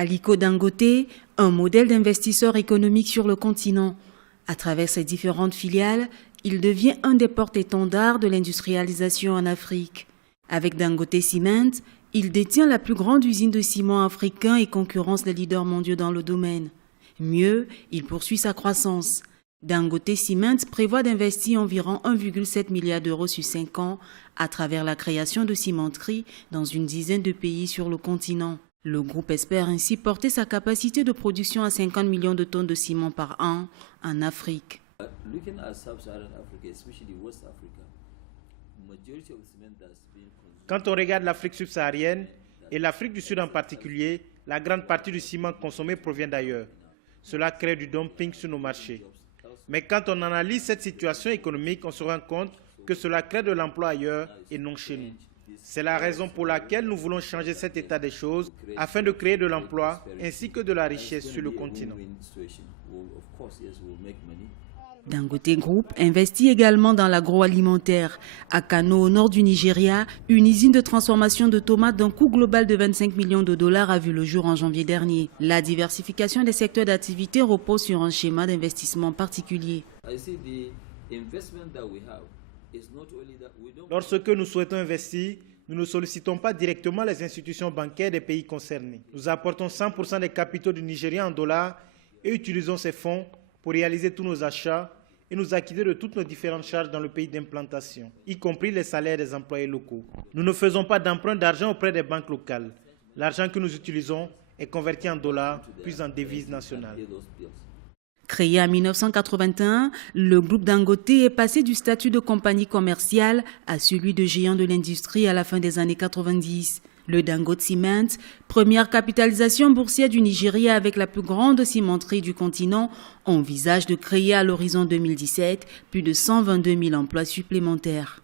Aliko Dangote, un modèle d'investisseur économique sur le continent. À travers ses différentes filiales, il devient un des porte-étendards de l'industrialisation en Afrique. Avec Dangote Cement, il détient la plus grande usine de ciment africain et concurrence les leaders mondiaux dans le domaine. Mieux, il poursuit sa croissance. Dangote Cement prévoit d'investir environ 1,7 milliard d'euros sur 5 ans à travers la création de cimenteries dans une dizaine de pays sur le continent. Le groupe espère ainsi porter sa capacité de production à 50 millions de tonnes de ciment par an en Afrique. Quand on regarde l'Afrique subsaharienne et l'Afrique du Sud en particulier, la grande partie du ciment consommé provient d'ailleurs. Cela crée du dumping sur nos marchés. Mais quand on analyse cette situation économique, on se rend compte que cela crée de l'emploi ailleurs et non chez nous. C'est la raison pour laquelle nous voulons changer cet état des choses afin de créer de l'emploi ainsi que de la richesse sur le continent. Dangote Group investit également dans l'agroalimentaire. À Kano, au nord du Nigeria, une usine de transformation de tomates d'un coût global de 25 millions de dollars a vu le jour en janvier dernier. La diversification des secteurs d'activité repose sur un schéma d'investissement particulier. Lorsque nous souhaitons investir, nous ne sollicitons pas directement les institutions bancaires des pays concernés. Nous apportons 100% des capitaux du Nigeria en dollars et utilisons ces fonds pour réaliser tous nos achats et nous acquitter de toutes nos différentes charges dans le pays d'implantation, y compris les salaires des employés locaux. Nous ne faisons pas d'emprunt d'argent auprès des banques locales. L'argent que nous utilisons est converti en dollars, puis en devises nationales. Créé en 1981, le groupe Dangote est passé du statut de compagnie commerciale à celui de géant de l'industrie à la fin des années 90. Le Dangote Cement, première capitalisation boursière du Nigeria avec la plus grande cimenterie du continent, envisage de créer à l'horizon 2017 plus de 122 000 emplois supplémentaires.